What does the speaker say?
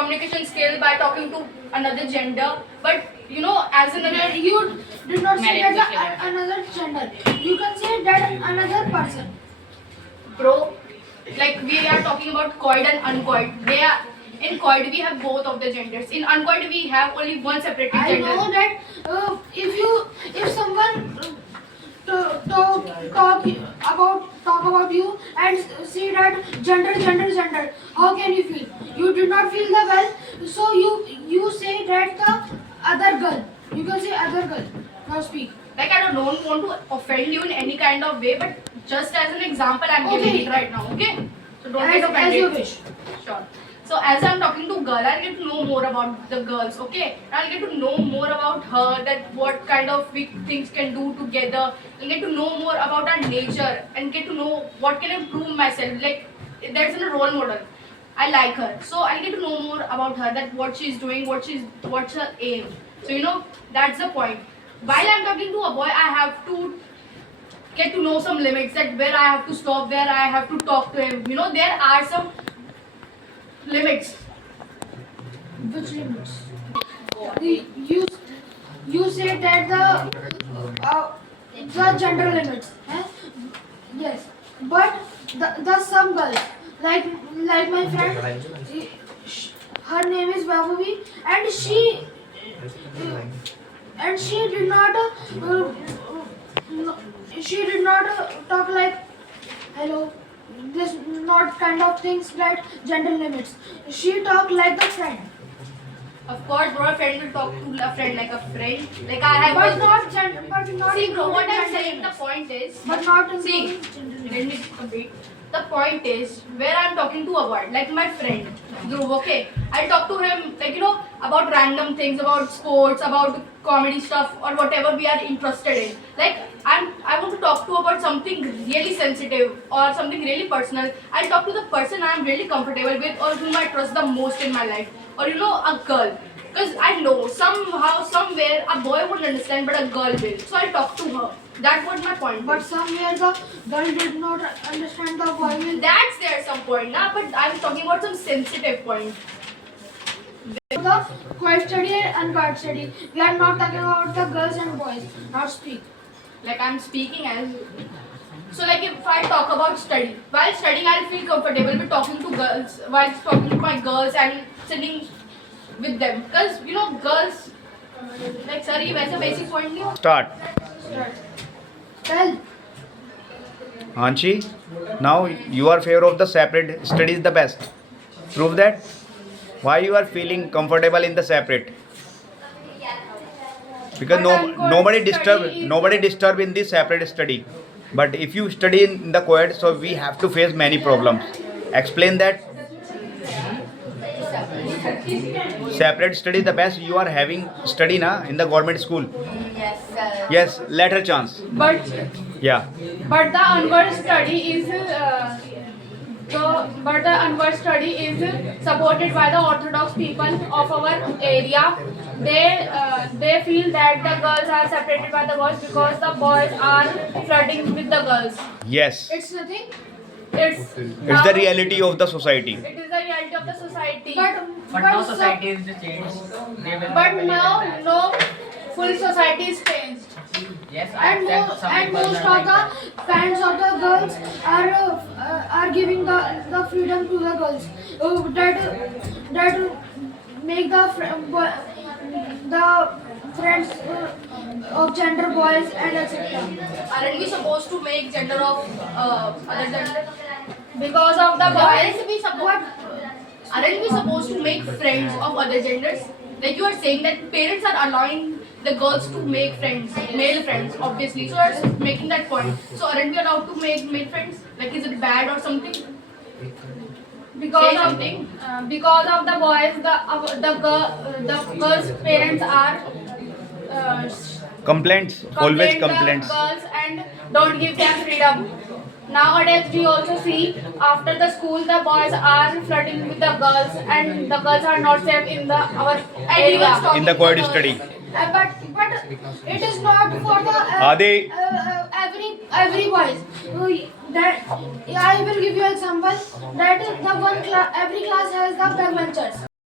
communication skill by talking to another gender. But you know, as another, You did not say that another gender. You can say that another person. bro, like we are talking about coed and uncoed. They are in coed we have both of the genders. In uncoed we have only one separated I gender. know that if someone talk about you and see that gender, how can you feel? You did not feel the girl, so you say that the other girl. You can say other girl. Now speak. Like I don't want to offend you in any kind of way, but just as an example, I'm Okay. giving it right now. Okay, so don't get As offended. you wish. Sure. So as I'm talking to girl, I'll get to know more about the girls. Okay, I'll get to know more about her, that what kind of we things can do together. I'll get to know more about our nature and get to know what can improve myself. Like there's a role model. I like her, so I'll get to know more about her. That what she's doing, what's her aim. So you know that's the point. While I'm talking to a boy, I have to get to know some limits, that where I have to stop, where I have to talk to him. You know, there are some limits. Which limits? You said that the gender limits. Eh? Yes, but the some girls like my friend, her name is Babuvi, and she did not no, she did not talk like hello. This not kind of things like gender limits. She talked like the friend, Of course, bro, a friend will talk to a friend like a friend. Like I have. but not gender. But not See, bro, what I'm including saying, gender the point is. limits. But not See, including gender let limits. me complete. The point is where I'm talking to a boy, like my friend Dhruv. Okay, I talk to him like you know about random things, about sports, about comedy stuff, or whatever we are interested in. Like I want to talk to about something really sensitive or something really personal. I talk to the person I'm really comfortable with or whom I trust the most in my life, or you know a girl. Because I know somehow, somewhere, a boy won't understand, but a girl will. So I talk to her. That was my point. But somewhere the girl did not understand the boy will. That's there some point, nah? But I'm talking about some sensitive point. The quiet study and unquiet study. We are not talking about the girls and boys. Now speak. Like I'm speaking as. So like if I talk about study, while studying I'll feel comfortable with talking to girls, while talking to my girls and sitting with them. Because you know girls, like sir, ये वैसा basic point नहीं हो? Start. Tell. Anshi, now you are favor of the separate study is the best. Prove that. Why you are feeling comfortable in the separate? Because nobody disturb in the separate study. But if you study in the co-ed, so we have to face many problems. Explain that. Separate study the best. You are having study na in the government school. Yes, sir. Yes, let her chance. But Yeah. But the onward study is supported by the Orthodox people of our area. They feel that the girls are separated by the boys because the boys are flirting with the girls. Yes. It's nothing. It's It's the reality of the society. It is the reality of the society. But now society is changed. They will But now no full society is changed. Yes, I And accept some people most are of like the parents of the girls are giving the freedom to the girls that make the friends of gender boys and etc. Aren't we supposed to make gender of other gender? Because of the boys, aren't we supposed to make friends of other genders? Like you are saying that parents are allowing the girls to make friends, male friends, obviously. So are making that point. So aren't we allowed to make male friends? Like is it bad or something? Say something. Because of the boys, the girls' parents are Complaints. Always complain complaints. the girls and don't give them freedom. Nowadays, we also see after the school, the boys are flirting with the girls, and the girls are not safe in our area. In the co-ed study. But it is not for the Are they- every boys. That I will give you an example that every class has the backbenchers.